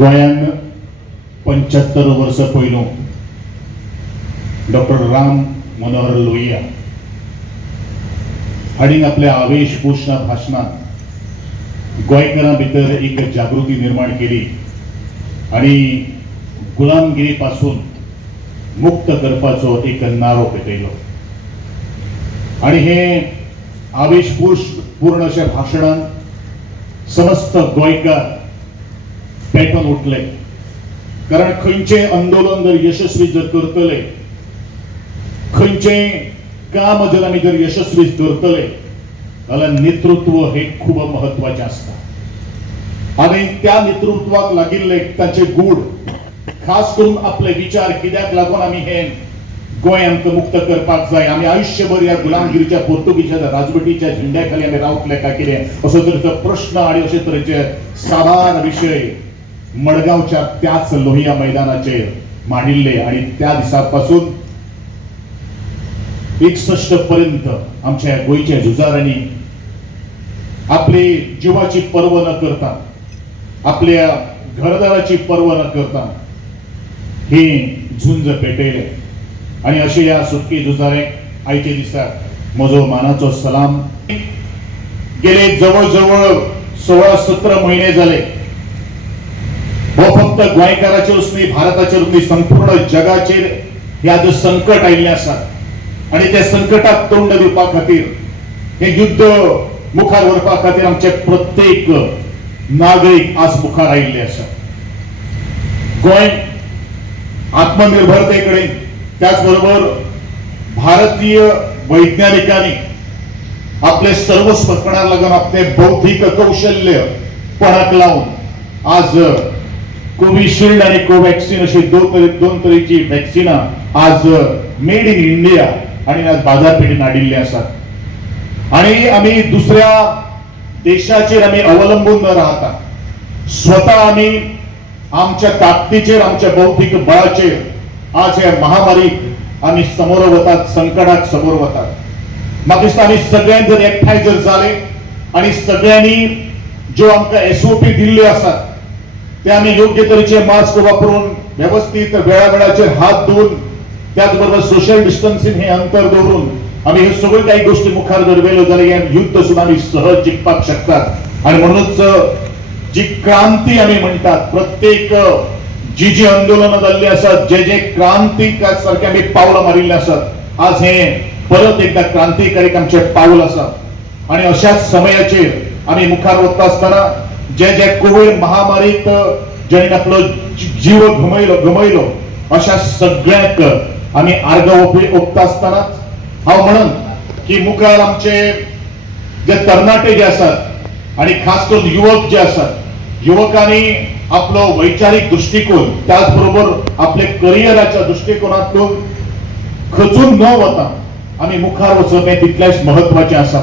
गोंयान 75 वर्सां पयलू डॉक्टर राम मनोहर लोहिया हांणी आपल्या आवेशपूर्ण भाशणात गोंयकारां भितर एक जागृती निर्माण केली आणि गुलामगिरी पासून मुक्त करपाचो एक नारो पेटयलो आणि हे आवेशपूर्ण अशा भाशणान समस्त गोंयकार पेटून उठले. कारण खंयचे आंदोलन जर यशस्वी जर करतले, खंयचे काम जर आमी जर यशस्वी करतले जाल्यार नेतृत्व हे खूब महत्वाचें आसता आणि त्या नेतृत्वाक लागिल्ले तांचे गूण खास करून आपले विचार कित्याक लागून आमी हे गोंय आमकां मुक्त करपाक जाय, आमी आयुश्यभर ह्या गुलामगिरीच्या पोर्तुगीजाच्या राजवटीच्या झेंड्या खाली आमी रावतले काय कितें असो तरेचो प्रश्न आणि अशे तरेचे साबार विशय मडगांवच्या त्याच लोहिया मैदानाचेर मांडिल्ले आणि त्या दिसापासून 61 पर्यंत आमच्या गोंयच्या झुजारांनी आपली जिवाची पर्व न करता, आपल्या घरदाराची पर्व न करता ही झुंज पेटयले आणि अशे ह्या सुटके झुजारे आयचे दिसाक म्हजो मानाचो सलाम. गेले जवळ 16-17 महिने जाले हो फक्त गोंयकाराचेरूच न्ही, भारताचेरूच न्ही, संपूर्ण जगाचेर हे आज संकट आयिल्लें आसा आणि त्या संकटाक तोंड दिवपा खातीर हे युद्ध मुखार व्हरपा खातीर आमचे प्रत्येक नागरीक आज मुखार आयिल्ले आसा. गोंय आत्मनिर्भरते कडेन त्याच बरोबर भारतीय वैज्ञानिकांनी आपले सर्वस्व पणाक लागून आपले बौद्धिक कौशल्य पणाक लावून आज कोविशिल्ड आणि कोवॅक्सिन अशी दोन तरेची वॅक्सिनां आज मेड इन इंडिया आणि आज बाजारपेठेत हाडिल्ली आसात आणि आमी दुसऱ्या देशाचेर आमी अवलंबून न राहता स्वतः आमी आमच्या ताकदीचेर, आमच्या बौद्धिक बळाचेर आज ह्या महामारीक आमी समोर वतात, संकटाक समोर वतात. म्हाका दिसता आमी सगळ्यांनी जर एकठांय जर जाले आणि सगळ्यांनी ज्यो आमकां SOP दिल्ल्यो आसात ते आमी योग्य तरेचे मास्क वापरून व्यवस्थित वेळावेळाचेर हात धुवून त्याचबरोबर सोशल डिस्टन्सिंग हे अंतर दवरून आमी हे सगळ्यो काही गोष्टी मुखार जर व्हेल्यो जाल्यार हे युद्ध सुद्दां आमी सहज जिखपाक शकतात. आणि म्हणूनच जी क्रांती आमी म्हणटात, प्रत्येक जी आंदोलनां जाल्ली आसात, जे क्रांतीक सारखे आमी पावलां मारिल्ले आसात, आज हे परत एकदा क्रांतिकारीक आमचे पाऊल आसा. आणि अशाच समयाचेर आमी मुखार वता आसतना जे कोविड महामारीत जेणे आपलो जीव गमयलो अशा सगळ्यांक आमी आर्गां ओंपता आसतना हांव म्हणन की मुखार आमचे जे तरणाटे जे आसात आणि खास करून युवक जे आसात, युवकांनी आपलो वैचारीक दृष्टिकोन त्याच बरोबर आपले करियराच्या दृष्टिकोनातून खचून न वता आमी मुखार वचप हे तितलेच महत्वाचे आसा.